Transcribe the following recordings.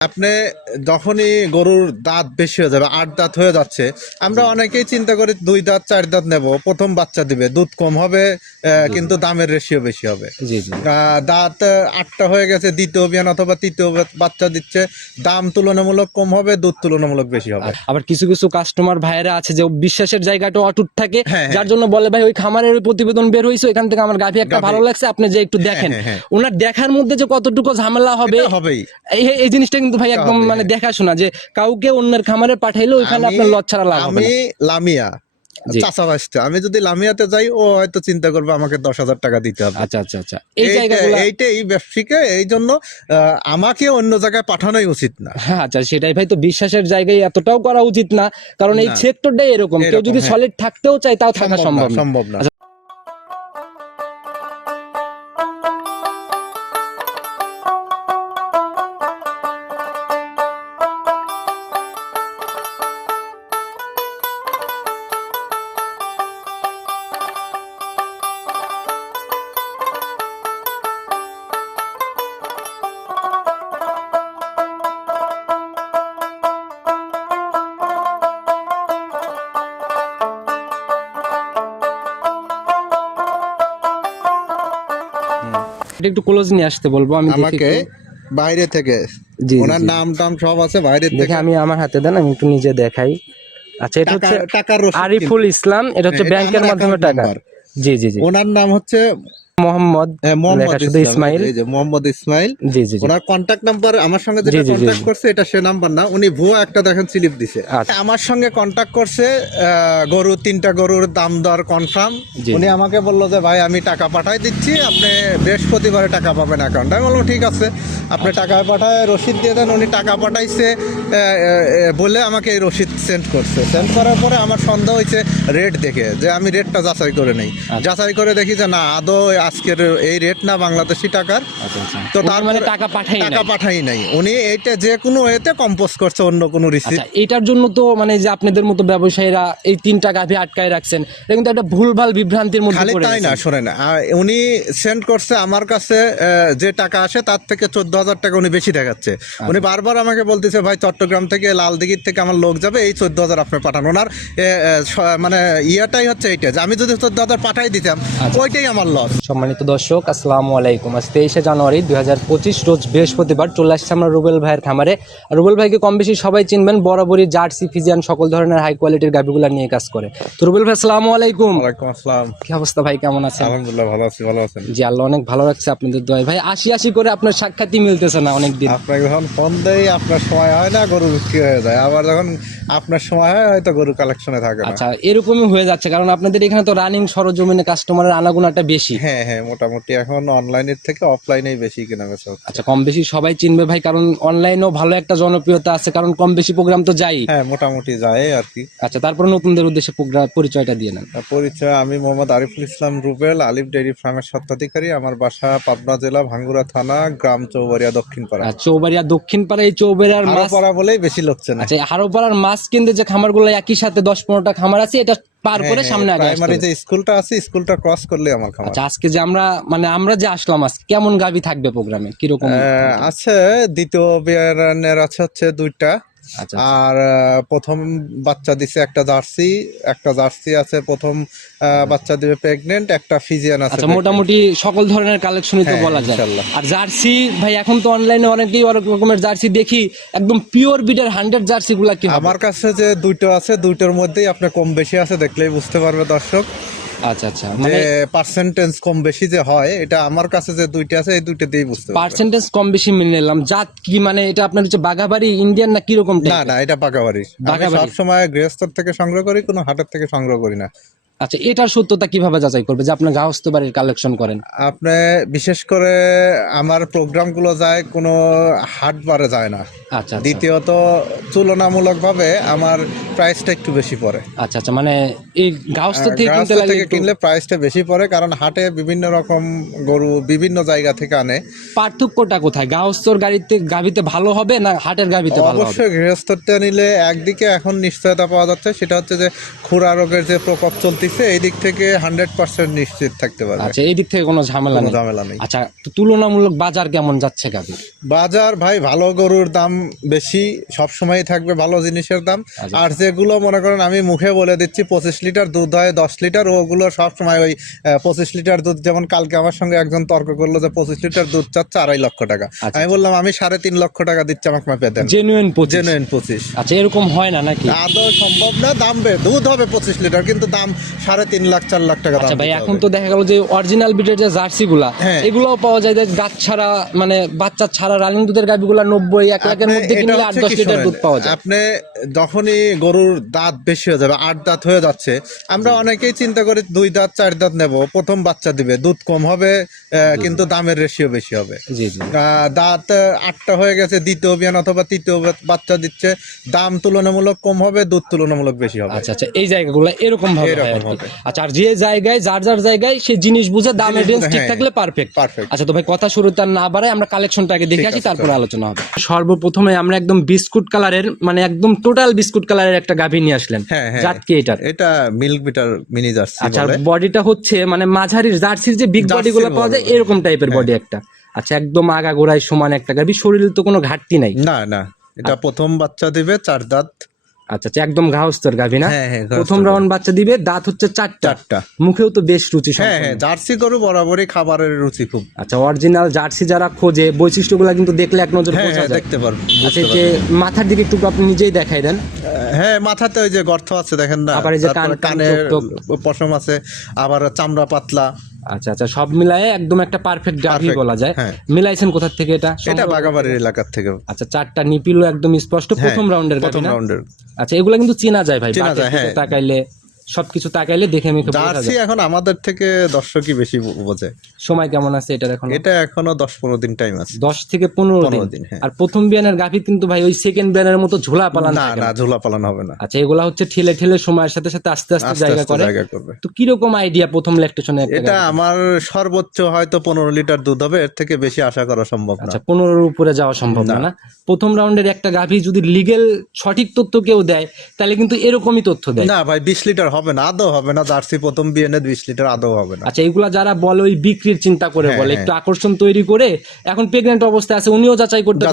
আপনি যখনই গরুর দাঁত বেশি হয়ে যাবে আট দাঁত হয়ে যাচ্ছে আমরা অনেকেই চিন্তা করি দুই দাঁত চার দাঁত নেব প্রথম বাচ্চা দিবে দুধ কম হবে কিন্তু দামের রেশিও বেশি হবে। দাঁত আটটা হয়ে গেছে দ্বিতীয় বিয়ান অথবা তৃতীয় বাচ্চা দিচ্ছে দাম তুলনামূলক কম হবে দুধ তুলনামূলক বেশি হবে। আবার কিছু কিছু কাস্টমার ভাইয়েরা আছে যে বিশ্বাসের জায়গাটা অটুট থাকে হ্যাঁ, হ্যাঁ। যার জন্য বলে ভাই ওই খামারের ওই প্রতিবেদন বের হয়েছে এখান থেকে আমার গাভী একটা ভালো লাগছে আপনি যে একটু দেখেন। হ্যাঁ, হ্যাঁ। ওনার দেখার মধ্যে যে কতটুকু ঝামেলা হবে এই জিনিসটা কিন্তু ভাই একদম মানে হ্যাঁ। দেখাশোনা যে কাউকে অন্যের খামারে পাঠাইলে ওইখানে আপনার লচ্ছাড়া লাভ হবে আমি লামিয়া আমি যদি লামিয়াতে যাই ও হয়তো চিন্তা করবে আমাকে দশ হাজার টাকা দিতে হবে। আচ্ছা আচ্ছা আচ্ছা। এই জায়গাগুলো এইটা এই ব্যবসায়ীকে এই জন্য আমাকে অন্য জায়গায় পাঠানোই উচিত না। হ্যাঁ আচ্ছা সেটাই ভাই তো বিশ্বাসের জায়গায় এতটাও করা উচিত না। কারণ এই। সেক্টরটাই এরকম। কেউ যদি হ্যাঁ। সলিড থাকতেও চায় তাও থাকা সম্ভব সম্ভব না। এটা একটু ক্লোজ নিয়ে আসতে বলব আমি আমাকে বাইরে থেকে। জি, ওনার নাম টাম সব আছে বাইরে দেখে থেকে। আমি আমার হাতে দেন আমি একটু নিজে দেখাই। আচ্ছা এটা হচ্ছে টাকার আরিফুল ইসলাম এটা হচ্ছে হ্যাঁ, ব্যাংকের মাধ্যমে টাকা। জি জি জি। ওনার নাম হচ্ছে মোহাম্মদ মোহাম্মদ শুধু ইসলাম, ইসমাইল। এই যে মোহাম্মদ ইসমাইল জি জি ওনার কন্টাক্ট নাম্বার আমার সঙ্গে যেটা জি। করছে এটা সে নাম্বার না উনি ভুয়া একটা দেখেন স্লিপ দিছে। আচ্ছা। আমার সঙ্গে কন্টাক্ট করছে গরু তিনটা গরুর দাম দর কনফার্ম উনি আমাকে বলল যে ভাই আমি টাকা পাঠাই দিচ্ছি আপনি বৃহস্পতিবারে টাকা পাবেন অ্যাকাউন্টে আমি বললাম ঠিক আছে। আপনি। টাকা পাঠায় রসিদ দিয়ে দেন উনি টাকা পাঠাইছে বলে আমাকে এই রসিদ সেন্ড করছে সেন্ড করার পরে আমার সন্দেহ হয়েছে রেট দেখে যে আমি রেটটা যাচাই করে নেই আচ্ছা। যাচাই করে দেখি যে না আদৌ আজকের এই রেট না বাংলাদেশি টাকার আচ্ছা আচ্ছা তো তার মানে টাকা পাঠাই টাকা পাঠাই নাই উনি এইটা যে কোনো এতে কম্পোজ করছে অন্য কোনো আচ্ছা এটার জন্য তো মানে যে আপনাদের মতো ব্যবসায়ীরা এই তিনটা গাভী আটকায় রাখছেন এটা কিন্তু একটা ভুলভাল বিভ্রান্তির মধ্যে খালি তাই না। শোনেন উনি সেন্ড করছে আমার কাছে যে টাকা আসে তার থেকে চোদ্দ হাজার টাকা উনি বেশি দেখাচ্ছে। আচ্ছা। উনি বারবার আমাকে বলতেছে ভাই চট্টগ্রাম থেকে লালদিঘির থেকে আমার লোক যাবে এই চোদ্দ হাজার আপনি পাঠান। ওনার মানে ইয়েটাই হচ্ছে এইটা যে আমি যদি চোদ্দ হাজার পাঠাই দিতাম আচ্ছা। ওইটাই আমার লস সম্মানিত দর্শক আসসালামু আলাইকুম। আজ তেইশে জানুয়ারি দুই রোজ বৃহস্পতিবার চলে আসছে আমরা রুবেল ভাইয়ের খামারে। রুবেল ভাইকে কম বেশি সবাই চিনবেন বরাবরই জার্সি ফিজিয়ান সকল ধরনের হাই কোয়ালিটির গাভিগুলা নিয়ে কাজ করে। তো রুবেল ভাই আসসালামু আলাইকুম। ওয়ালাইকুম আসসালাম। কি অবস্থা ভাই কেমন আছেন? আলহামদুলিল্লাহ ভালো আছি ভালো আছেন। জি আল্লাহ অনেক ভালো রাখছে আপনাদের দোয়ায়। ভাই আশি আশি করে আপনার সাক্ষাৎই মিলতেছে না অনেক দিন আপনাকে যখন ফোন দেই আপনার সময় হয় না গরু বিক্রি হয়ে যায়। আবার যখন আপনার সময় হয় হয়তো গরু কালেকশনে থাকে আচ্ছা এরকমই হয়ে যাচ্ছে কারণ আপনাদের এখানে তো রানিং সরজমিনে কাস্টমারের আনাগোনাটা বেশি। হ্যাঁ হ্যাঁ মোটামুটি এখন অনলাইনের থেকে অফলাইনেই বেশি কেনা বেচা হচ্ছে। আচ্ছা কম বেশি সবাই চিনবে ভাই কারণ অনলাইনেও ভালো একটা জনপ্রিয়তা আছে কারণ কম বেশি প্রোগ্রাম তো যাই হ্যাঁ মোটামুটি যায় আর কি। আচ্ছা তারপর নতুনদের উদ্দেশ্যে program- পরিচয়টা দিয়ে নেন। পরিচয় আমি মোহাম্মদ আরিফুল ইসলাম রুবেল আলিফ ডেইরি ফার্মের স্বত্বাধিকারী। আমার বাসা পাবনা জেলা ভাঙ্গুরা থানা গ্রাম চৌবাড়িয়া দক্ষিণ পাড়া। চৌবাড়িয়া দক্ষিণ পাড়া এই চৌবাড়িয়ার মাছ পাড়া বলেই বেশি লোক চেনে। আচ্ছা হারোপাড়ার মাছ কিন্তু যে খামারগুলো একই সাথে দশ পনেরোটা খামার আছে এটা পার করে সামনে আগে প্রাইমারি যে স্কুলটা আছে স্কুলটা ক্রস করলে আমার খামার। আচ্ছা আজকে যে আমরা মানে আমরা যে আসলাম আজকে কেমন গাবি থাকবে প্রোগ্রামে কীরকম রকম আছে দ্বিতীয় বিয়ার আছে হচ্ছে দুইটা। আর প্রথম বাচ্চা দিছে একটা জার্সি একটা জার্সি আছে প্রথম বাচ্চা দিবে প্রেগনেন্ট একটা ফিজিয়ান আছে আচ্ছা মোটামুটি সকল ধরনের কালেকশনই তো হ্যাঁ, বলা যায়। আর জার্সি ভাই এখন তো অনলাইনে অনেকেই অনেক রকমের জার্সি দেখি একদম পিওর বিটের হান্ড্রেড জার্সি গুলা কি আমার কাছে যে দুইটো আছে দুইটোর মধ্যেই আপনার কম বেশি আছে দেখলেই বুঝতে পারবে দর্শক। আচ্ছা আচ্ছা। মানে পার্সেন্টেজ কম বেশি যে হয় এটা আমার কাছে যে দুইটা আছে এই দুইটা দিয়েই বুঝতে পার্সেন্টেজ কম বেশি মেনে নিলাম। জাত কি মানে এটা আপনার হচ্ছে বাঘাবাড়ি ইন্ডিয়ান না কীরকম না না এটা বাগাবাড়ি আমি সব সবসময় গৃহস্থর থেকে সংগ্রহ করি কোনো হাটের থেকে সংগ্রহ করি না। আচ্ছা এটার সত্যতা কীভাবে যাচাই করবে যে আপনার গাহস্থ বাড়ির কালেকশন করেন? আপনি বিশেষ করে আমার প্রোগ্রামগুলো যায় কোনো হাট বারে যায় না। আচ্ছা আচ্ছা। দ্বিতীয়ত তুলনামূলকভাবে আমার প্রাইসটা একটু বেশি পড়ে। আচ্ছা আচ্ছা মানে এই গাহস্থ থেকে কিনতে লাগে থেকে কিনলে প্রাইসটা বেশি পড়ে কারণ হাটে বিভিন্ন রকম গরু বিভিন্ন জায়গা থেকে আনে। পার্থক্যটা কোথায়? গাহস্থর গাড়িতে গাভিতে ভালো হবে না হাটের গাভিতে ভালো হবে? অবশ্যই গৃহস্থতে নিলে একদিকে এখন নিশ্চয়তা পাওয়া যাচ্ছে সেটা হচ্ছে যে খুরা রোগের যে প্রকোপ চলতেছে দিছে এই দিক থেকে হান্ড্রেড পার্সেন্ট নিশ্চিত থাকতে পারবে। আচ্ছা এই দিক থেকে কোনো ঝামেলা নেই। ঝামেলা নেই। আচ্ছা তুলনামূলক বাজার কেমন যাচ্ছে গাভীর বাজার ভাই ভালো গরুর দাম বেশি সব সময় থাকবে ভালো জিনিসের দাম। আচ্ছা। আর যেগুলো মনে করেন আমি মুখে বলে দিচ্ছি পঁচিশ লিটার দুধ হয় দশ লিটার ওগুলো সব সময় ওই পঁচিশ লিটার দুধ যেমন কালকে আমার সঙ্গে একজন তর্ক করল যে পঁচিশ লিটার দুধ চাচ্ছে আড়াই লক্ষ টাকা। আচ্ছা। আমি বললাম আমি সাড়ে তিন লক্ষ টাকা দিচ্ছি আমাকে মাপে দেন। জেনুইন জেনুইন পঁচিশ। আচ্ছা এরকম হয় না নাকি? আদৌ সম্ভব না? দাম বে দুধ হবে পঁচিশ লিটার কিন্তু দাম সাড়ে তিন লাখ চার লাখ টাকা আচ্ছা ভাই এখন তো দেখা গেল যে অরিজিনাল বিটের যে হ্যাঁ। এগুলোও পাওয়া যায় যে গাছ ছাড়া মানে বাচ্চা ছাড়া রানিং দুধের গাভিগুলা নব্বই এক লাখের মধ্যে কিনলে আট দশ লিটার দুধ পাওয়া যায়। আপনি যখনই গরুর দাঁত বেশি হয়ে যাবে আট দাঁত হয়ে যাচ্ছে আমরা অনেকেই চিন্তা করি দুই দাঁত চার দাঁত নেব প্রথম বাচ্চা দিবে দুধ কম হবে কিন্তু দামের রেশিও বেশি হবে। দাঁত আটটা হয়ে গেছে দ্বিতীয় বিয়ান অথবা তৃতীয় বাচ্চা দিচ্ছে দাম তুলনামূলক কম হবে দুধ তুলনামূলক বেশি হবে। আচ্ছা আচ্ছা এই জায়গাগুলো এরকম ভাবে এরকম। হবে। আচ্ছা আর যে জায়গায় যার যার জায়গায় সে জিনিস বুঝে জিনিস রেঞ্জ ঠিক হ্যাঁ। থাকলে পারফেক্ট পারফেক্ট আচ্ছা তো ভাই কথা শুরুতে না বাড়াই আমরা কালেকশনটা আগে দেখে আসি তারপরে আলোচনা হবে। সর্বপ্রথমে আমরা একদম বিস্কুট কালারের মানে একদম টোটাল বিস্কুট কালারের একটা গাভী নিয়ে আসলেন। হ্যাঁ হ্যাঁ। জাত কি এটার? এটা মিল্ক বিটার মিনি জার্সি আচ্ছা বডিটা হচ্ছে মানে মাঝারির জার্সির যে বিগ বডি গুলো পাওয়া যায়। এরকম টাইপের বডি একটা। আচ্ছা একদম আগা গোড়ায় সমান একটা গাভী শরীর তো কোনো ঘাটতি নাই। না না। এটা প্রথম বাচ্চা দিবে চার দাঁত। আচ্ছা আচ্ছা একদম ঘাউস্তর গাভী না? হ্যাঁ হ্যাঁ প্রথম রাউন্ড বাচ্চা দিবে দাঁত হচ্ছে চারটা। চারটা। মুখেও তো বেশ রুচি হ্যাঁ হ্যাঁ জার্সি গরু বরাবরই খাবারের রুচি খুব। আচ্ছা অরিজিনাল জার্সি যারা খোঁজে বৈশিষ্ট্যগুলো কিন্তু দেখলে এক নজর হ্যাঁ বোঝা যায়। দেখতে পারব আচ্ছা যে মাথার দিকে একটু আপনি নিজেই দেখাই দেন। হ্যাঁ মাথাতে ওই যে গর্ত আছে দেখেন না? আবার এই যে কান- কানের পশম আছে আবার চামড়া পাতলা। আচ্ছা আচ্ছা সব মিলায়ে একদম একটা পারফেক্ট গাভি বলা যায়। হ্যাঁ। মিলাইছেন কোথা থেকে এটা? এটা বাগাবাড়ির এলাকার থেকে আচ্ছা চারটা নিপিলও একদম স্পষ্ট। হ্যাঁ, প্রথম রাউন্ডের গাভী প্রথম না? রাউন্ডের আচ্ছা এগুলো কিন্তু চেনা যায় ভাই চেনা যায়, হ্যাঁ। তাকাইলে সবকিছু তাকাইলে দেখে মেখে জার্সি এখন আমাদের থেকে দর্শকই বেশি বোঝে। সময় কেমন আছে এটা এখন? এটা এখনও দশ পনেরো দিন টাইম আছে। দশ থেকে পনেরো দিন। হ্যাঁ। আর প্রথম বিয়ানের গাভী কিন্তু ভাই ওই সেকেন্ড বিয়ানের মতো ঝোলা পালান না না। ঝোলা পালানো হবে না। আচ্ছা এগুলা হচ্ছে ঠেলে ঠেলে সময়ের সাথে সাথে আস্তে আস্তে জায়গা করে। তো কীরকম আইডিয়া প্রথম ল্যাকটেশনে এটা আমার সর্বোচ্চ হয়তো পনেরো লিটার দুধ হবে এর থেকে বেশি আশা করা সম্ভব না। আচ্ছা পনেরোর উপরে যাওয়া সম্ভব না না। প্রথম রাউন্ডের একটা গাভী যদি লিগেল সঠিক তথ্য কেউ দেয় তাহলে কিন্তু এরকমই তথ্য দেয়। না ভাই বিশ লিটার হবে না আদৌ হবে না জার্সি প্রথম বিএনএ বিশ লিটার আদৌ হবে না। আচ্ছা এগুলা যারা বলে ওই বিক্রির চিন্তা করে হ্যাঁ, বলে হ্যাঁ। একটু আকর্ষণ তৈরি করে এখন প্রেগনেন্ট অবস্থায় আছে উনিও যাচাই করতে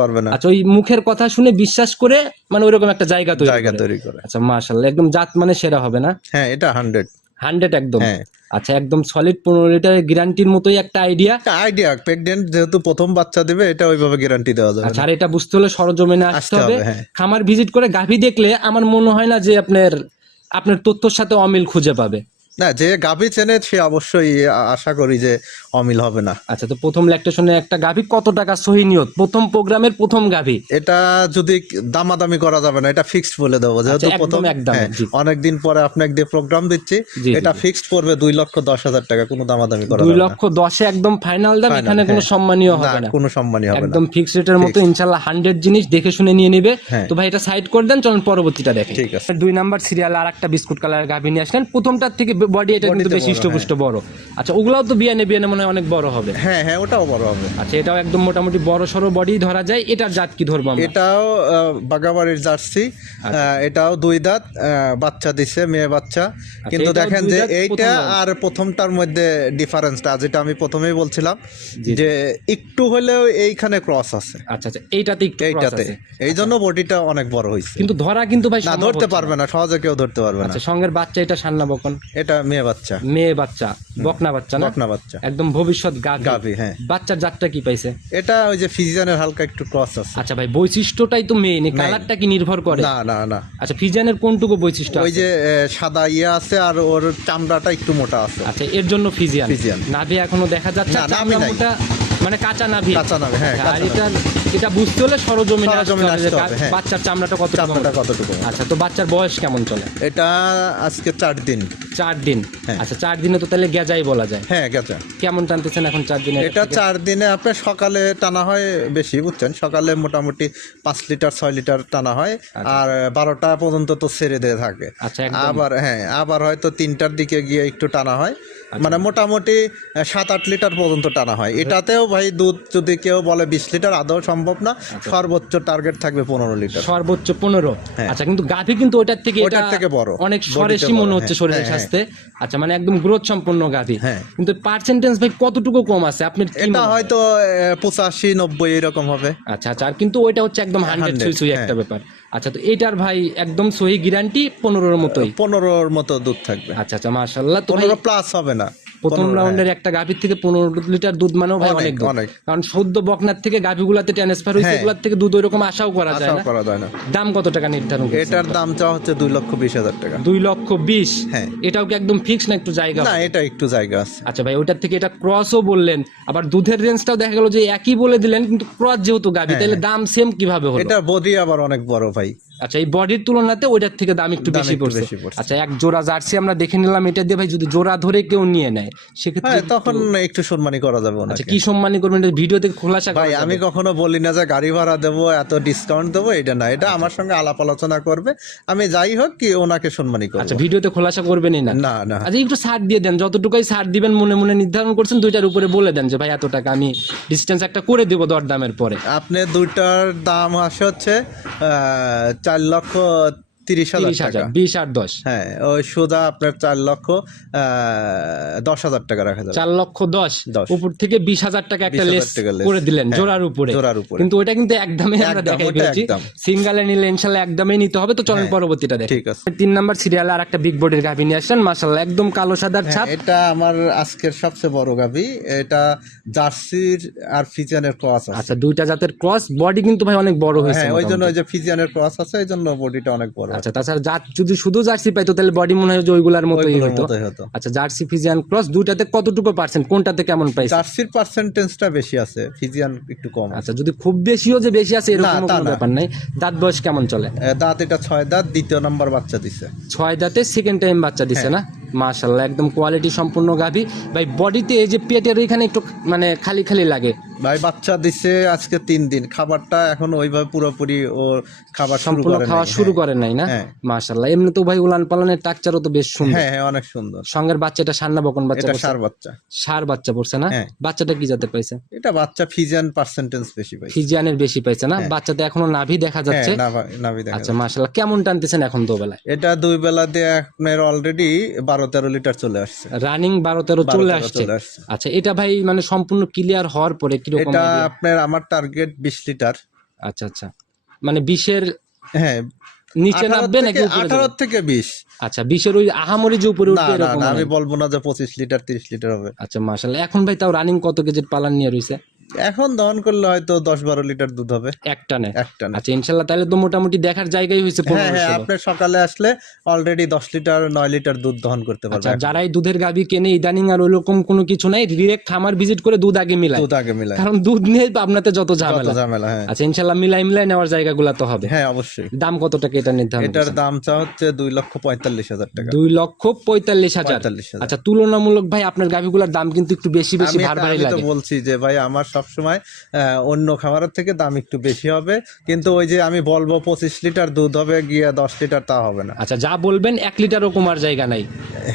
পারবে না। আচ্ছা ওই মুখের কথা শুনে বিশ্বাস করে মানে ওইরকম একটা জায়গা তৈরি জায়গা তৈরি করে। আচ্ছা মাশাল্লাহ একদম জাত মানে সেরা হবে না? হ্যাঁ এটা হান্ড্রেড হান্ড্রেড একদম। হ্যাঁ। আচ্ছা একদম সলিড পনেরো লিটারের গ্যারান্টির মতোই একটা আইডিয়া আইডিয়া প্রেগনেন্ট যেহেতু প্রথম বাচ্চা দিবে এটা ওইভাবে গ্যারান্টি দেওয়া যাবে আচ্ছা আর এটা বুঝতে হলে সরজমিনে আসতে হবে। খামার ভিজিট করে গাভী দেখলে আমার মনে হয় না যে আপনার আপনার তথ্যর সাথে অমিল খুঁজে পাবে। না, যে গাভী চেনে সে অবশ্যই আশা করি যে অমিল হবে না। আচ্ছা তো প্রথম ল্যাকটেশনে একটা গাভী কত টাকা সহি নিয়ত? প্রথম প্রোগ্রামের প্রথম গাভী? এটা যদি দামাদামি করা যাবে না এটা ফিক্সড বলে দেবো যেহেতু আচ্ছা, প্রথম একদম, হ্যাঁ, জি। অনেকদিন পরে আপনাকে দিয়ে প্রোগ্রাম দিচ্ছি এটা ফিক্সড পড়বে দুই লক্ষ দশ হাজার টাকা কোনো দামাদামি করা দুই যাবে না। লক্ষ দশে একদম ফাইনাল দাম এখানে কোনো হ্যাঁ। সম্মানীয় হবে না কোনো সম্মানই হবে না। একদম ফিক্স রেটের মতো ইনশাল্লাহ হান্ড্রেড জিনিস দেখে শুনে নিয়ে নিবে। হ্যাঁ। তো ভাই এটা সাইড করে দেন চলুন পরবর্তীটা দেখে। ঠিক আছে। দুই নাম্বার সিরিয়াল আর একটা বিস্কুট কালার গাভী নিয়ে আসলেন। প্রথমটার থেকে বডি এটা কিন্তু বেশি বড়, হৃষ্টপুষ্ট বড়। আচ্ছা ওগুলাও তো বিয়ানে বিয়ানে মনে হয় অনেক বড় হবে। হ্যাঁ হ্যাঁ ওটাও বড় হবে। আচ্ছা এটাও একদম মোটামুটি বড় সড়ো বডি ধরা যায় এটার জাত কি ধরবো আমরা? এটাও বাগাবাড়ির জার্সি আচ্ছা। এটাও দুই দাঁত বাচ্চা দিছে মেয়ে বাচ্চা। কিন্তু আচ্ছা, দেখেন যে এইটা আর প্রথমটার মধ্যে ডিফারেন্সটা যেটা আমি প্রথমেই বলছিলাম যে একটু হলেও এইখানে ক্রস আছে। আচ্ছা আচ্ছা এইটাতে একটু এইটাতে। আছে। এই জন্য বডিটা অনেক বড় হয়েছে। কিন্তু ধরা কিন্তু ভাই না ধরতে পারবে না সহজে কেউ ধরতে পারবে না। আচ্ছা সঙ্গের বাচ্চা এটা সান্না বকন। এটা মেয়ে বাচ্চা। মেয়ে বাচ্চা বকনা বাচ্চা না? বকনা বাচ্চা। একদম ভবিষ্যৎ গাভী। হ্যাঁ। বাচ্চার জাতটা কি পাইছে? এটা ওই যে ফিজিয়ানের হালকা একটু ক্রস আছে। আচ্ছা ভাই বৈশিষ্ট্যটাই তো মেইন কালারটা কি নির্ভর করে? না না না। আচ্ছা ফিজিয়ানের কোনটুকু বৈশিষ্ট্য ওই যে সাদা ইয়ে আছে আর ওর চামড়াটা একটু মোটা আছে। আচ্ছা এর জন্য ফিজিয়ান। ফিজিয়ান। নাভি এখনও দেখা যাচ্ছে? না, চামড়া মোটা মানে কাঁচা নাভি। কাঁচা নাভি, হ্যাঁ, আচ্ছা, আর কাঁচা এটা বুঝতে হলে সরজমিনে আসতে সরজমিনে আসতে হবে, হ্যাঁ। বাচ্চার চামড়াটা কত চামড়াটা কতটুকু আচ্ছা তো বাচ্চার বয়স কেমন চলে? এটা আজকে চার দিন। চার দিন? হ্যাঁ। আচ্ছা চার দিনে তো তাহলে গেজাই বলা যায়। হ্যাঁ গেছে কেমন টানতেছেন এখন চার দিনে? এটা চার দিনে আপনার সকালে টানা হয় বেশি বুঝছেন? সকালে মোটামুটি পাঁচ লিটার ছয় লিটার টানা হয় আর বারোটা পর্যন্ত তো ছেড়ে দিয়ে থাকে। আচ্ছা একদম। আবার হ্যাঁ আবার হয়তো তিনটার দিকে গিয়ে একটু টানা হয়। মানে মোটামুটি আহ, সাত আট লিটার পর্যন্ত টানা হয়। এটাতেও ভাই দুধ যদি কেউ বলে বিশ লিটার আদৌ সম্ভব না। সর্বোচ্চ টার্গেট থাকবে পনেরো লিটার সর্বোচ্চ পনেরো। হ্যাঁ। আচ্ছা কিন্তু গাভী কিন্তু ওটার থেকে ওটার থেকে বড়। অনেক বড়, মনে হচ্ছে হ্যাঁ, শরীরের হ্যাঁ, স্বাস্থ্য। আচ্ছা মানে একদম গ্রোথ সম্পন্ন গাভী। হ্যাঁ। কিন্তু পার্সেন্টেজ ভাই কতটুকু কম আছে? আপনার কি এটা হয়তো পঁচাশি নব্বই এরকম হবে। আচ্ছা আচ্ছা আর কিন্তু ওইটা হচ্ছে একদম হান্ড্রেড 100, সুই সুই একটা। ব্যাপার। আচ্ছা তো এটার ভাই একদম সহি গ্যারান্টি পনেরোর মতোই? পনেরোর মতো দুধ থাকবে। আচ্ছা আচ্ছা মার্শাল্লাহ পনেরো প্লাস হবে না। প্রথম রাউন্ডের একটা গাভীর থেকে পনেরো লিটার দুধ মানেও ভাই অনেক, কারণ সদ্য বকনার থেকে গাভীগুলাতে ট্রান্সফার হয়েছে হ্যাঁ। এগুলার থেকে দুধ ওইরকম আশাও করা যায় আশাও না। করা যায় না। দাম কত টাকা নির্ধারণ এটার দাম চাওয়া হচ্ছে দুই লক্ষ বিশ হাজার টাকা। দুই লক্ষ বিশ? হ্যাঁ। এটাও কি একদম ফিক্স না একটু জায়গা না এটা একটু জায়গা আছে। আচ্ছা ভাই ওটার থেকে এটা ক্রসও বললেন আবার দুধের রেঞ্জটাও দেখা গেল যে একই বলে দিলেন কিন্তু ক্রস যেহেতু গাভী তাহলে দাম সেম কীভাবে হলো? এটা বডি আবার অনেক বড় ভাই। আচ্ছা এই বডির তুলনাতে ওইটার থেকে দাম একটু বেশি পড়ছে। আচ্ছা এক জোড়া জার্সি আমরা দেখে নিলাম এটা দিয়ে ভাই যদি জোড়া ধরে কেউ নিয়ে নেয় সেক্ষেত্রে হ্যাঁ তখন একটু সম্মানী করা যাবে আচ্ছা কি সম্মানী করবেন? এটা ভিডিওতে খোলাসা ভাই আমি কখনো বলি না যে গাড়ি ভাড়া দেবো এত ডিসকাউন্ট দেবো এটা না এটা আমার সঙ্গে আলাপ আলোচনা করবে। আমি যাই হোক কি ওনাকে সম্মানী আচ্ছা করব ভিডিওতে খোলাসা করবেনই না? না না। আচ্ছা একটু ছাড় দিয়ে দেন যতটুকুই ছাড় দিবেন মনে মনে নির্ধারণ করছেন দুইটার উপরে বলে দেন যে ভাই এত টাকা আমি ডিস্টেন্স একটা করে দেবো দরদামের পরে। আপনি দুইটার দাম আসে হচ্ছে আহ, চার লক্ষ তিরিশ হাজার বিশ আর দশ। হ্যাঁ ওই সোজা আপনার চার লক্ষ দশ হাজার টাকা রাখা যাবে। চার লক্ষ দশ। উপর থেকে বিশ হাজার টাকা একটা লেস করে দিলেন হ্যাঁ, জোড়ার উপরে। জোড়ার উপরে। কিন্তু ওটা কিন্তু একদমই আমরা দেখাই একদম। সিঙ্গালে নিলে ইনশাল্লাহ একদমই নিতে হবে তো চলেন পরবর্তীটা দেখি। ঠিক আছে। তিন নাম্বার সিরিয়ালে আর একটা বিগ বডির গাভী নিয়ে আসছেন মাসাল্লাহ একদম কালো সাদার ছাপ। এটা আমার আজকের সবচেয়ে বড় গাভি। এটা জার্সির আর ফিজিয়ানের ক্রস আছে। আচ্ছা দুইটা জাতের ক্রস বডি কিন্তু ভাই অনেক বড় হয়েছে হ্যাঁ ওই জন্য ওই যে ফিজিয়ানের ক্রস আছে এই জন্য বডিটা অনেক বড় আচ্ছা তাছাড়া জাত যদি শুধু জার্সি পাইতো তাহলে বডি মনে হয় যে ওইগুলার মতোই হতো। আচ্ছা জার্সি ফিজিয়ান ক্রস দুইটাতে কতটুকু পার্সেন্ট কোনটাতে কেমন প্রাইস জার্সির পার্সেন্টেজটা বেশি আছে ফিজিয়ান একটু কম আচ্ছা যদি খুব বেশিও যে বেশি আছে এরকম কোনো ব্যাপার নাই। দাঁত বয়স কেমন চলে? দাঁত এটা ছয় দাঁত দ্বিতীয় নাম্বার বাচ্চা দিছে। ছয় দাঁতে সেকেন্ড টাইম বাচ্চা দিছে হ্যাঁ। না? মাশাল্লাহ একদম কোয়ালিটি সম্পূর্ণ গাভী। ভাই বডিতে এই যে পেটের এখানে একটু মানে খালি খালি লাগে। ভাই বাচ্চা দিছে আজকে তিন দিন। খাবারটা এখন ওইভাবে পুরোপুরি ও খাবার সম্পূর্ণ খাওয়া শুরু করে নাই না? হ্যাঁ। মাশাল্লাহ এমনি তো ভাই উলান পালনের টাকচারও তো বেশ সুন্দর। হ্যাঁ হ্যাঁ অনেক সুন্দর। সঙ্গের বাচ্চাটা সান্না বকন বাচ্চা এটা সার বাচ্চা। সার বাচ্চা পড়ছে না? হ্যাঁ। বাচ্চাটা কি জাতের পাইছে? এটা বাচ্চা ফিজিয়ান পার্সেন্টেজ বেশি পাই ফিজিয়ানের বেশি পাইছে না? বাচ্চাতে এখনও নাভি দেখা হ্যাঁ যাচ্ছে। নাভা- নাভি দেখা আচ্ছা মাশাল্লাহ কেমন টানতেছেন এখন তো বেলায় এটা দুই বেলা দিয়ে আপনার অলরেডি বারো তেরো লিটার চলে আসছে। রানিং বারো তেরো চলে আসছে? আচ্ছা এটা ভাই মানে সম্পূর্ণ ক্লিয়ার হওয়ার পরে কীরকম এটা আপনার আমার টার্গেট বিশ লিটার। আচ্ছা আচ্ছা। মানে বিশের হ্যাঁ। নিচে নামবে নাকি আঠারো থেকে বিশ। আচ্ছা বিশের ওই আহামরি যে উপরে উঠবে আমি বলব না যে পঁচিশ লিটার তিরিশ লিটার হবে। আচ্ছা মাশাল্লাহ এখন ভাই তাও রানিং কত কেজির পালান নিয়ে রয়েছে এখন দহন করলে হয়তো দশ বারো লিটার দুধ হবে। একটা নে একটা আচ্ছা ইনশাল্লাহ তাহলে তো মোটামুটি দেখার জায়গায় হয়েছে হ্যাঁ হ্যাঁ আপনি সকালে আসলে অলরেডি দশ লিটার নয় লিটার দুধ দহন করতে আচ্ছা পারবে যারাই দুধের গাবি কেনে ইদানিং আর ওইরকম কোনো কিছু নাই ডিরেক্ট খামার ভিজিট করে দুধ আগে মিলায়। দুধ আগে মিলায়। কারণ দুধ নিয়ে আপনাতে যত ঝামেলা। ঝামেলা হ্যাঁ। আচ্ছা ইনশাল্লাহ মিলাই মিলাই নেওয়ার জায়গাগুলা তো হবে। হ্যাঁ অবশ্যই। দাম কত টাকা এটা নির্ধারণ এটার? দাম চা হচ্ছে দুই লক্ষ পঁয়তাল্লিশ হাজার টাকা। দুই লক্ষ পঁয়তাল্লিশ হাজার। আচ্ছা তুলনামূলক ভাই আপনার গাভিগুলোর দাম কিন্তু একটু বেশি বেশি ভার ভারী আমি তো লাগে। বলছি যে ভাই আমার সবসময় অন্য খাবারের থেকে দাম একটু বেশি হবে। কিন্তু ওই যে আমি বলব পঁচিশ লিটার দুধ হবে গিয়ে দশ লিটার তা হবে না। আচ্ছা যা বলবেন এক লিটারও কমার জায়গা নাই।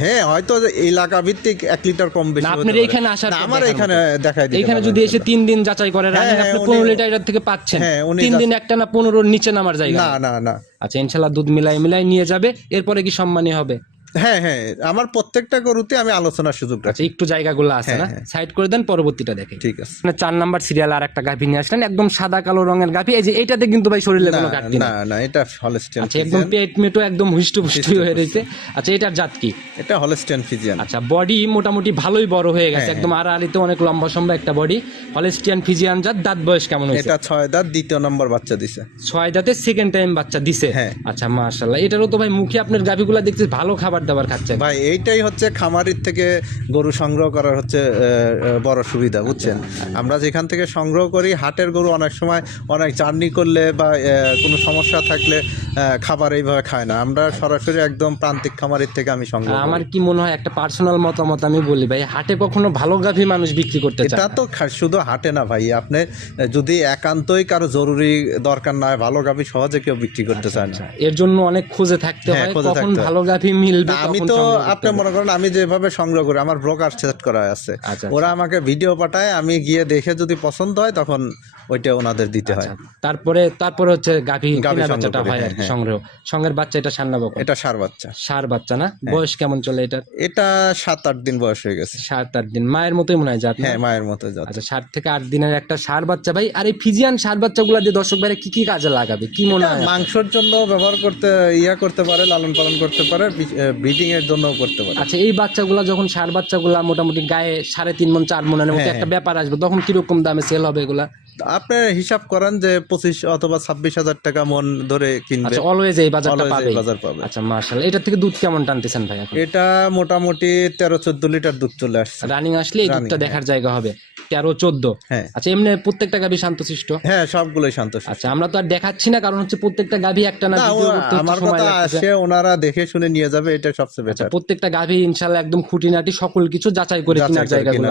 হ্যাঁ হয়তো এলাকা ভিত্তিক এক লিটার কম বেশি না, হতে আপনার পারে। আসার আমার এখানে দেখাই দিতে এখানে যদি এসে তিন দিন যাচাই করে রানিং হ্যাঁ, আপনি পনেরো লিটার থেকে পাচ্ছেন। হ্যাঁ, তিন দিন একটা না পনেরোর নিচে নামার জায়গা না না না। আচ্ছা ইনশাল্লাহ দুধ মিলাই মিলাই নিয়ে যাবে এরপরে কি সম্মানী হবে? হ্যাঁ হ্যাঁ আমার প্রত্যেকটা গরুতে আমি আলোচনার সুযোগ আচ্ছা একটু জায়গাগুলো আছে হ্যাঁ, না? হ্যাঁ। সাইড করে দেন পরবর্তীটা দেখে। ঠিক আছে। মানে চার নাম্বার সিরিয়াল আর একটা গাভী নিয়ে আসলেন একদম সাদা কালো রঙের গাভী। এই যে এইটাতে কিন্তু ভাই শরীরে কোনো ঘাটতি না না এটা হলস্টেন আচ্ছা একদম পেট মেটো একদম হুষ্ট পুষ্ট হয়ে রয়েছে। আচ্ছা এটার জাত কি? এটা হলস্টেন ফিজিয়ান আচ্ছা বডি মোটামুটি ভালোই বড় হয়ে গেছে হ্যাঁ, একদম আর আলিতে অনেক লম্বা সম্ভব একটা বডি হলেস্টিয়ান ফিজিয়ান জাত দাঁত বয়স কেমন হয়েছে? এটা ছয় দাঁত দ্বিতীয় নম্বর বাচ্চা দিছে। ছয় দাঁতে সেকেন্ড টাইম বাচ্চা দিছে। হ্যাঁ। আচ্ছা মাশাল্লাহ এটারও তো ভাই মুখে আপনার গাভীগুলা দেখছি ভালো খাবার দাবার খাচ্ছেন। ভাই এইটাই হচ্ছে খামারির থেকে গরু সংগ্রহ করার হচ্ছে বড় সুবিধা বুঝছেন? আমরা যেখান থেকে সংগ্রহ করি হাটের গরু অনেক সময় অনেক জার্নি করলে বা কোনো সমস্যা থাকলে খাবার এইভাবে খায় না। আমরা সরাসরি একদম প্রান্তিক খামারির থেকে আমি সংগ্রহ আমার কি মনে হয় একটা পার্সোনাল মতামত আমি বলি ভাই হাটে কখনো ভালো গাভী মানুষ বিক্রি করতে এটা তো শুধু হাটে না ভাই আপনি যদি একান্তই কারও জরুরি দরকার না হয় ভালো গাভি সহজে কেউ বিক্রি করতে চান না। এর জন্য অনেক খুঁজে থাকতে হ্যাঁ, হয় কখন ভালো গাভী মিলবে আমি তো আপনি মনে করেন আমি যেভাবে সংগ্রহ করি আমার ব্রোকার সেট করা আছে। আচ্ছা ওরা আমাকে ভিডিও পাঠায় আমি গিয়ে দেখে যদি পছন্দ হয় তখন ওইটা ওনাদের দিতে হয়। আচ্ছা, তারপরে তারপরে হচ্ছে গাভী গাভী বাচ্চাটা হয় হ্যাঁ, হ্যাঁ। সংগ্রহ। সঙ্গের বাচ্চা এটা সান্না বকন? এটা সার বাচ্চা। সার বাচ্চা না? হ্যাঁ। বয়স কেমন চলে এটার? এটা সাত আট দিন বয়স হয়ে গেছে। সাত আট দিন। মায়ের মতোই মনে হয় জাত হ্যাঁ মায়ের মতো যত আচ্ছা সাত থেকে আট দিনের একটা সার বাচ্চা ভাই। আর এই ফিজিয়ান সার বাচ্চাগুলো দিয়ে দর্শক ভাইরা কি কি কাজে লাগাবে? কি মনে হয় মাংসের জন্য ব্যবহার করতে ইয়া করতে পারে লালন পালন করতে পারে ব্রিডিং এর জন্য করতে পারে। আচ্ছা এই বাচ্চাগুলো যখন সার বাচ্চাগুলা মোটামুটি গায়ে সাড়ে তিন মন চার মনের মতো হ্যাঁ, একটা ব্যাপার আসবে? তখন কীরকম দামে সেল হবে এগুলা? আপনি হিসাব করেন যে পঁচিশ অথবা ছাব্বিশ হাজার টাকা মন ধরে কিনবে আচ্ছা অলওয়েজ এই বাজারটা পাবে বাজার পাবে আচ্ছা মার্শাল এটার থেকে দুধ কেমন টানতেছেন ভাই এটা মোটামুটি তেরো চোদ্দ লিটার দুধ চলে আসছে। রানিং আসলে এই দুধটা দেখার জায়গা হবে। তেরো চোদ্দ। হ্যাঁ। আচ্ছা এমনি প্রত্যেকটা গাভী শান্তশিষ্ট? হ্যাঁ সবগুলোই শান্ত আচ্ছা আমরা তো আর দেখাচ্ছি না কারণ হচ্ছে প্রত্যেকটা গাভী একটা না আমার কথা আসে ওনারা দেখে শুনে নিয়ে যাবে এটা সবচেয়ে আচ্ছা বেটার প্রত্যেকটা গাভী ইনশাল্লাহ একদম খুঁটিনাটি সকল কিছু যাচাই করে কেনার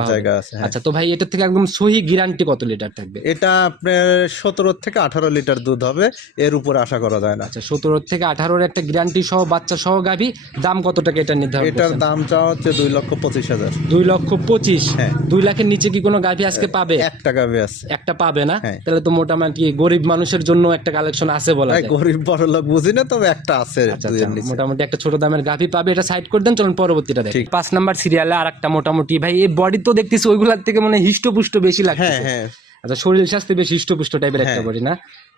জায়গা আছে হ্যাঁ। আচ্ছা তো ভাই এটা থেকে একদম সহি গ্যারান্টি কত লিটার থাকবে? এটা আপনার সতেরো থেকে আঠারো লিটার দুধ হবে এর উপর আশা করা যায় না আচ্ছা সতেরো থেকে আঠারোর একটা গ্যারান্টি সহ বাচ্চা সহ গাভী দাম কত টাকা এটা নির্ধারণ এটার করছেন? দাম চাওয়া হচ্ছে দুই লক্ষ পঁচিশ হাজার দুই লক্ষ পঁচিশ হ্যাঁ। দুই লাখের নিচে কি কোনো গাভী আজকে পাবে এক টাকা বেশ একটা পাবে না হ্যাঁ। তাহলে তো মোটামুটি গরিব মানুষের জন্য একটা কালেকশন আছে বলা যায় গরিব বড় লোক বুঝি না তবে একটা আছে আচ্ছা, দুইয়ের আচ্ছা, নিচে। মোটামুটি একটা ছোট দামের গাভী পাবে এটা সাইড করে দেন চলুন পরবর্তীটা দেখ ঠিক। পাঁচ নাম্বার সিরিয়ালে আর একটা মোটামুটি ভাই এই বডি তো দেখতেছি ওইগুলার থেকে মানে হিষ্টপুষ্ট বেশি হ্যাঁ হ্যাঁ আচ্ছা শরীর স্বাস্থ্য বেশ হৃষ্টপুষ্ট টাইপের একটা হ্যাঁ। বডি না?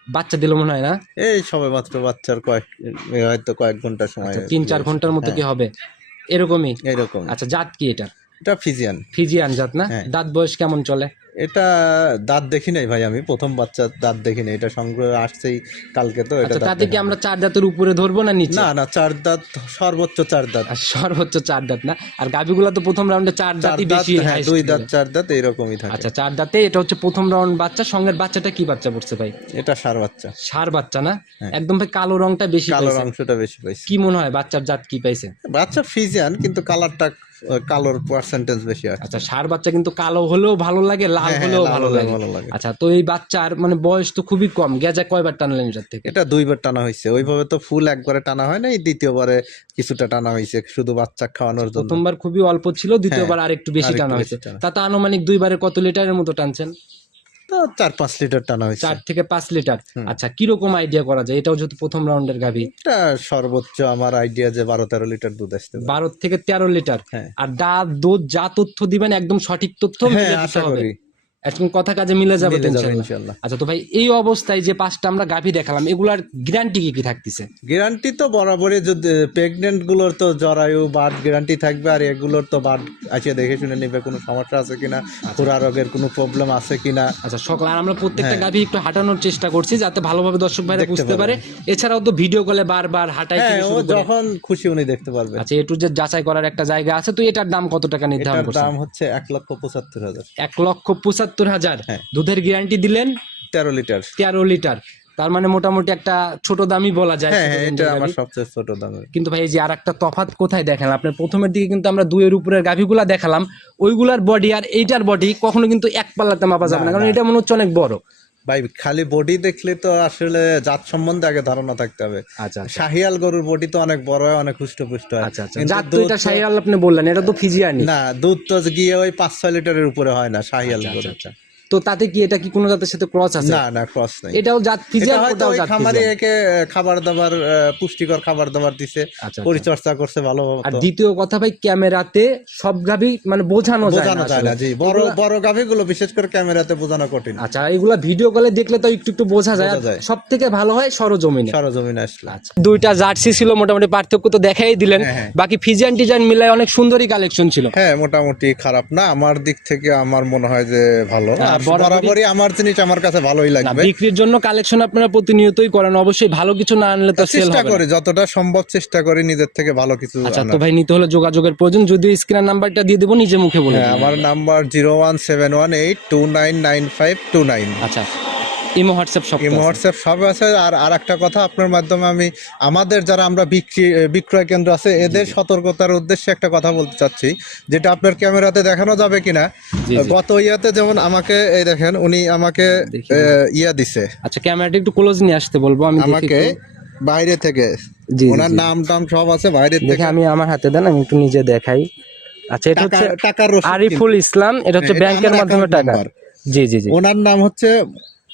বাচ্চা দিল মনে হয় না? এই সবে মাত্র বাচ্চার কয়েক হয়তো কয়েক ঘণ্টা সময় আচ্ছা, তিন চার ঘণ্টার মতো কি হবে? এরকমই? এরকম আচ্ছা জাত কি এটা? এটা ফিজিয়ান। ফিজিয়ান জাত না? হ্যাঁ। দাঁত বয়স কেমন চলে? এটা দাঁত দেখি নাই ভাই আমি প্রথম বাচ্চার দাঁত দেখি নাই এটা সংগ্রহ আসছেই কালকে তো এটা আচ্ছা দাঁত তাতে কি আমরা চার দাঁতের উপরে ধরবো না নিচে? না না চার দাঁত সর্বোচ্চ চার দাঁত। সর্বোচ্চ চার দাঁত না? আর গাভিগুলা তো প্রথম রাউন্ডে চার দাঁতই দাঁত বেশি হ্যাঁ দুই। দাঁত চার দাঁত এরকমই থাকে। আচ্ছা চার দাঁতে এটা হচ্ছে প্রথম রাউন্ড বাচ্চা সঙ্গের বাচ্চাটা কি বাচ্চা পড়ছে ভাই? এটা সার বাচ্চা। সার বাচ্চা না? হ্যাঁ। একদম ভাই কালো রংটা বেশি পাইছে। অংশটা বেশি পাইছি। কি মনে হয় বাচ্চার জাত কি পাইছে? বাচ্চা ফিজিয়ান কিন্তু কালারটা কালোর পার্সেন্টেজ বেশি আছে আচ্ছা ষাঁড় বাচ্চা কিন্তু কালো হলেও ভালো লাগে লাল হ্যাঁ, হ্যাঁ, হলেও ভালো লাগে। ভালো লাগে। আচ্ছা তো এই বাচ্চার মানে বয়স তো খুবই কম গেজা কয়বার টানলেন এটার থেকে? এটা দুইবার টানা হয়েছে ওইভাবে তো ফুল একবারে টানা হয় না এই দ্বিতীয়বারে কিছুটা টানা হয়েছে শুধু বাচ্চা খাওয়ানোর জন্য। প্রথমবার খুবই অল্প ছিল দ্বিতীয়বার আর একটু বেশি টানা হয়েছে। তাতে আনুমানিক দুইবারে কত লিটারের মতো টানছেন? চার পাঁচ লিটার টানা হয়েছে। চার থেকে পাঁচ লিটার। আচ্ছা কীরকম আইডিয়া করা যায়? এটাও যেহেতু প্রথম রাউন্ডের গাভি। এটা সর্বোচ্চ আমার আইডিয়া যে বারো তেরো লিটার দুধ আসতে বারো থেকে তেরো লিটার। হ্যাঁ। আর দা দুধ যা তথ্য দিবেন একদম সঠিক তথ্য হ্যাঁ আশা করি। একদম কথা কাজে মিলে যাবে। ইনশাল্লাহ আচ্ছা তো ভাই এই অবস্থায় যে পাঁচটা আমরা গাভি দেখালাম এগুলার গ্যারান্টি কি কি থাকতেছে? গ্যারান্টি তো বরাবরই যদি প্রেগনেন্টগুলোর তো জরায়ু বাদ গ্যারান্টি থাকবে আর এগুলোর তো বাদ আছে দেখে শুনে নিবে কোনো সমস্যা আছে কিনা খুরা রোগের কোনো প্রবলেম আছে কিনা। আচ্ছা সকাল আর আমরা প্রত্যেকটা হ্যাঁ। গাভি একটু হাঁটানোর চেষ্টা করছি যাতে ভালোভাবে দর্শক ভাইরা বুঝতে পারে। এছাড়াও তো ভিডিও কলে বারবার হাঁটাই হ্যাঁ যখন খুশি উনি দেখতে পারবে। আচ্ছা এটু যে যাচাই করার একটা জায়গা আছে তো এটার দাম কত টাকা নির্ধারণ করছেন? দাম হচ্ছে এক লক্ষ পঁচাত্তর হাজার। এক লক্ষ পঁচাত্তর হাজার। হ্যাঁ। দুধের গ্যারান্টি দিলেন তেরো লিটার। তেরো লিটার। তার মানে মোটামুটি একটা ছোট দামই বলা যায় হ্যাঁ হ্যাঁ এটা আমার সবচেয়ে ছোট দাম কিন্তু ভাই এই যে আর একটা তফাত কোথায় দেখেন আপনার প্রথমের দিকে কিন্তু আমরা দুইয়ের উপরের গাভিগুলা দেখালাম। ওইগুলার বডি আর এইটার বডি কখনো কিন্তু এক পাল্লাতে মাপা যাবে না, কারণ এটা মনে হচ্ছে অনেক বড়। ভাই খালি বডি দেখলে তো আসলে জাত সম্বন্ধে আগে ধারণা থাকতে হবে। আচ্ছা শাহিয়াল গরুর বডি তো অনেক বড় হয় অনেক হুষ্টপুষ্ট হয়। আচ্ছা আচ্ছা। তো এটা শাহিয়াল আপনি বললেন এটা তো ফিজিয়ানি। না দুধ তো গিয়ে ওই পাঁচ ছয় লিটারের উপরে হয় না শাহিয়াল আচ্ছা, গরু আচ্ছা, আচ্ছা। তো তাতে কি এটা কি কোনো জাতের সাথে ক্রস আছে? না না ক্রস নাই। এটাও জাত এটা ফিজিয়ান ওটাও জাত খামারে একে খাবার দাবার পুষ্টিকর খাবার দাবার দিছে আচ্ছা, আচ্ছা। পরিচর্যা করছে ভালো আর দ্বিতীয় কথা ভাই ক্যামেরাতে সব গাভি মানে বোঝানো যায় না যায় না জি বড় বড় গাভিগুলো বিশেষ করে ক্যামেরাতে বোঝানো কঠিন। আচ্ছা এগুলা ভিডিও কলে দেখলে তো একটু একটু বোঝা যায়। সব থেকে ভালো হয় সরজমিনে। সরজমিনে আসলে। আচ্ছা দুইটা জার্সি ছিল মোটামুটি পার্থক্য তো দেখাই দিলেন। হ্যাঁ, হ্যাঁ। বাকি ফিজিয়ান ডিজাইন মিলাই অনেক সুন্দরই কালেকশন ছিল। হ্যাঁ মোটামুটি খারাপ না। আমার দিক থেকে আমার মনে হয় যে ভালো। আর বরাবরই- আমার জিনিস আমার কাছে ভালোই লাগবে। বিক্রির জন্য কালেকশন আপনারা প্রতিনিয়তই করেন। অবশ্যই ভালো কিছু না আনলে তো সেল চেষ্টা করে করি যতটা সম্ভব চেষ্টা করি নিজের থেকে ভালো কিছু আচ্ছা তো ভাই নিতে হলে যোগাযোগের প্রয়োজন। যদি স্ক্রিনের নাম্বারটা দিয়ে দেবো নিজে মুখে বলে হ্যাঁ আমার number zero one seven one eight two nine nine five two nine আচ্ছা। ইমো হোয়াটসঅ্যাপ সব ইমো হোয়াটসঅ্যাপ সব আছে। আর আর একটা কথা আপনার মাধ্যমে আমি আমাদের যারা আমরা বিক্রি বিক্রয় কেন্দ্র আছে এদের সতর্কতার উদ্দেশ্যে একটা কথা বলতে চাচ্ছি যেটা আপনার ক্যামেরাতে দেখানো যাবে কিনা। গত ইয়াতে যেমন আমাকে এই দেখেন উনি আমাকে। ইয়া দিছে। আচ্ছা ক্যামেরাটা একটু ক্লোজ নিয়ে আসতে বলব আমি আমাকে বাইরে থেকে ওনার নাম টাম সব আছে বাইরের দেখে থেকে। আমি আমার হাতে দেন আমি একটু নিজে দেখাই। আচ্ছা এটা হচ্ছে টাকার আরিফুল ইসলাম এটা হচ্ছে ব্যাংকের মাধ্যমে টাকা। জি জি জি। ওনার নাম হচ্ছে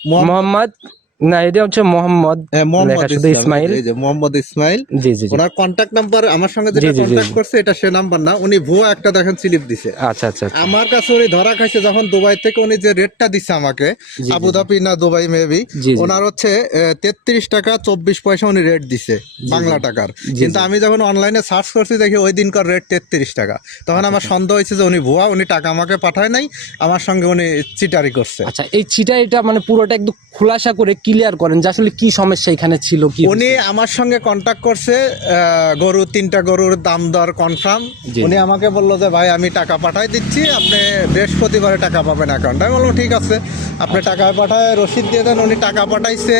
মোহাম্মদ মোহাম্মদ না এটা হচ্ছে মোহাম্মদ হ্যাঁ, মোহাম্মদ ইসমাইল ইসমাইল। এই যে মোহাম্মদ ইসমাইল জি জি ওনার কন্ট্যাক্ট নাম্বার আমার সঙ্গে যেটা কন্ট্যাক্ট করছে এটা সে নাম্বার না। উনি ভুয়া একটা দেখেন স্লিপ দিছে। আচ্ছা আচ্ছা আচ্ছা। আমার কাছে উনি ধরা খাইছে যখন দুবাই থেকে উনি যে রেটটা দিচ্ছে আমাকে আবুধাবি না দুবাই মেবি। ওনার হচ্ছে তেত্রিশ টাকা চব্বিশ পয়সা উনি রেট দিছে বাংলা টাকার। কিন্তু আমি যখন অনলাইনে সার্চ করছি দেখি ওই দিনকার রেট তেত্রিশ টাকা। তখন আমার সন্দেহ হয়েছে যে উনি ভুয়া উনি টাকা আমাকে পাঠায় নাই আমার সঙ্গে উনি চিটারি করছে। আচ্ছা এই চিটা এটা মানে পুরোটা একদম খোলাসা করে ক্লিয়ার করেন যে আসলে কি সমস্যা এখানে ছিল কি উনি আমার সঙ্গে কন্ট্যাক্ট করছে গরু তিনটা গরুর দাম দর কনফার্ম উনি আমাকে বলল যে ভাই আমি টাকা পাঠাই দিচ্ছি আপনি বৃহস্পতিবারে টাকা পাবেন অ্যাকাউন্টে আমি বললাম ঠিক আছে আপনি টাকা পাঠায় রসিদ দিয়ে দেন উনি টাকা পাঠাইছে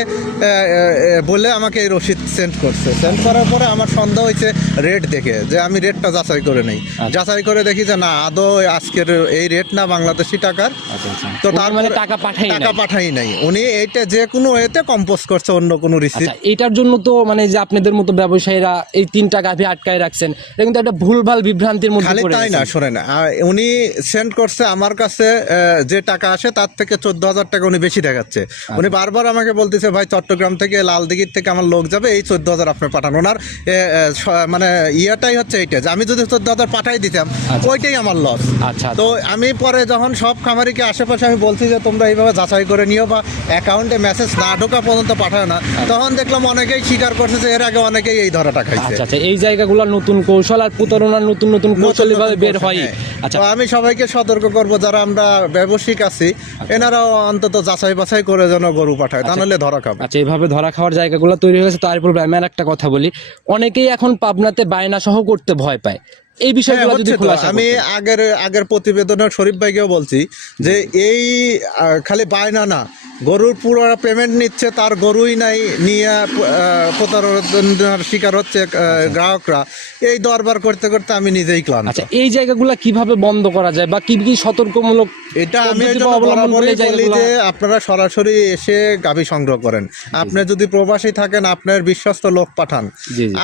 বলে আমাকে এই রসিদ সেন্ড করছে। সেন্ড করার পরে আমার সন্দেহ হয়েছে রেট দেখে যে আমি রেটটা যাচাই করে নেই। যাচাই করে দেখি যে না আদৌ আজকের এই রেট না বাংলাদেশি টাকার। আচ্ছা আচ্ছা। তো তার মানে টাকা পাঠাই টাকা পাঠাই নাই। উনি এইটা যে কোনো এতে কম্পোজ করছে অন্য কোনো রিসিপ্ট আচ্ছা এটার জন্য তো মানে যে আপনাদের মতো ব্যবসায়ীরা এই তিনটা গাভী আটকায় রাখছেন এটা কিন্তু একটা ভুলভাল বিভ্রান্তির মধ্যে খালি তাই না। শোনেন উনি সেন্ড করছে আমার কাছে যে টাকা আসে তার থেকে চোদ্দ হাজার টাকা উনি বেশি দেখাচ্ছে। আচ্ছা। উনি বারবার আমাকে বলতেছে ভাই চট্টগ্রাম থেকে লালদিঘির থেকে আমার লোক যাবে এই চোদ্দ হাজার আপনি পাঠান। ওনার মানে ইয়েটাই হচ্ছে এইটা যে আমি যদি চোদ্দ হাজার পাঠাই দিতাম ওইটাই আমার লস আচ্ছা তো আমি পরে যখন সব খামারিকে আশেপাশে আমি বলছি যে তোমরা এইভাবে যাচাই করে নিও বা অ্যাকাউন্টে মেসেজ না ঢোকা পর্যন্ত পাঠায় না। তখন দেখলাম অনেকেই স্বীকার করছে যে এর আগে অনেকেই এই ধরাটা খাইছে। আচ্ছা আচ্ছা এই জায়গাগুলো নতুন কৌশল আর প্রতারণার নতুন নতুন কৌশল এভাবে বের হয়। হ্যাঁ। আচ্ছা। আমি সবাইকে সতর্ক করব যারা আমরা ব্যবসায়িক আছি এনারাও অন্তত যাচাই বাছাই করে যেন গরু পাঠায় তা নাহলে ধরা খাবে। আচ্ছা এইভাবে ধরা খাওয়ার জায়গাগুলো তৈরি হয়েছে তারপর আমি আর একটা কথা বলি। অনেকেই এখন পাবনাতে বায়না সহ করতে ভয় পায়। এই হ্যাঁ, বিষয়গুলো যদি হচ্ছে তো। খোলাসা আমি আগের আগের প্রতিবেদনে শরীফ ভাইকেও বলছি যে এই খালি বায়না না গরুর পুরো পেমেন্ট নিচ্ছে তার গরুই নাই নিয়ে প্রতারণার শিকার হচ্ছে গ্রাহকরা। এই দরবার করতে করতে আমি নিজেই ক্লান্ত। আচ্ছা এই জায়গাগুলো কীভাবে বন্ধ করা যায় বা কি কি সতর্কমূলক এটা আমি বরাবরই বলি যে আপনারা সরাসরি এসে গাভী সংগ্রহ করেন। আপনি যদি প্রবাসী থাকেন আপনার বিশ্বস্ত লোক পাঠান।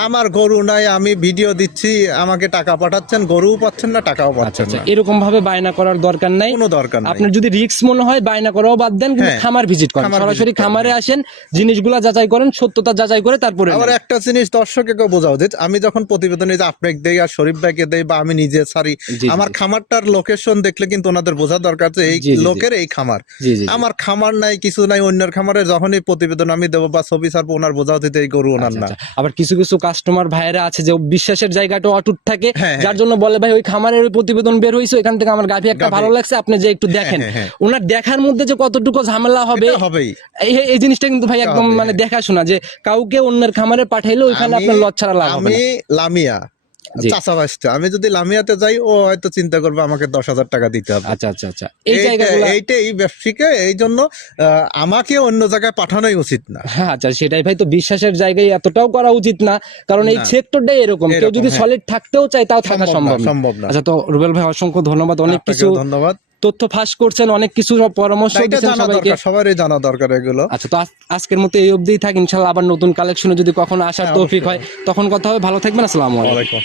আমার গরু নাই আমি ভিডিও দিচ্ছি আমাকে টাকা পাঠাচ্ছেন গরুও পাচ্ছেন না টাকাও আচ্ছা পাচ্ছেন আচ্ছা। না। এরকম ভাবে বায়না করার দরকার নাই। কোনো দরকার নাই। আপনার যদি রিস্ক মনে হয় বায়না করাও বাদ দেন কিন্তু হ্যাঁ, খামার ভিজিট করেন। সরাসরি খামারে আসেন জিনিসগুলা যাচাই করেন সত্যতা যাচাই করে তারপরে আবার একটা জিনিস দর্শককে বোঝা উচিত আমি যখন প্রতিবেদনে আপনাকে দেই আর শরীফ ভাইকে দেই বা আমি নিজে ছাড়ি জি, আমার খামারটার লোকেশন দেখলে কিন্তু ওনাদের বোঝা দরকার যে এই। লোকের এই খামার। আমার খামার নাই কিছু নাই অন্যের খামারে যখনই প্রতিবেদন আমি দেবো বা ছবি ছাড়বো ওনার বোঝা উচিত এই গরু ওনার আচ্ছা, না আচ্ছা। আবার কিছু কিছু কাস্টমার ভাইরা আছে যে বিশ্বাসের জায়গাটা অটুট থাকে হ্যাঁ, হ্যাঁ। যার জন্য বলে ভাই ওই খামারের ওই প্রতিবেদন বের হয়েছে এখান থেকে আমার গাভী একটা ভালো লাগছে আপনি যে একটু দেখেন হ্যাঁ, হ্যাঁ। ওনার দেখার মধ্যে যে কতটুকু ঝামেলা হবে হবেই এই এই জিনিসটা কিন্তু ভাই একদম মানে হ্যাঁ। দেখাশোনা যে কাউকে অন্যের খামারে পাঠাইলে ওইখানে আপনার লচ্ছাড়া লাভ আমি লামিয়া চাষাবাসটা আমি যদি লামিয়াতে যাই ও হয়তো চিন্তা করবে আমাকে দশ হাজার টাকা দিতে হবে। আচ্ছা আচ্ছা আচ্ছা। এই এইটা- এই ব্যবসায়ীকে এই জন্য আমাকে অন্য জায়গায় পাঠানোই উচিত না। হ্যাঁ আচ্ছা সেটাই ভাই তো বিশ্বাসের জায়গায় এতটাও করা উচিত না কারণ এই। সেক্টরটাই এরকম। কেউ যদি হ্যাঁ। সলিড থাকতেও চায় তাও থাকা সম্ভব সম্ভব না, আচ্ছা তো রুবেল ভাই অসংখ্য ধন্যবাদ। অনেক কিছু ধন্যবাদ। তথ্য ফাঁস করছেন অনেক কিছু পরামর্শ দিচ্ছেন জানা সবাইকে। দরকার সবারই জানা দরকার এগুলো। আচ্ছা তো আজকের মতো এই অবধিই থাক। ইনশাল্লাহ আবার নতুন কালেকশনে যদি কখনো আসার হ্যাঁ, তৌফিক হয় তখন কথা হবে। ভালো থাকবেন। আসসালামু আলাইকুম। আসসালাম।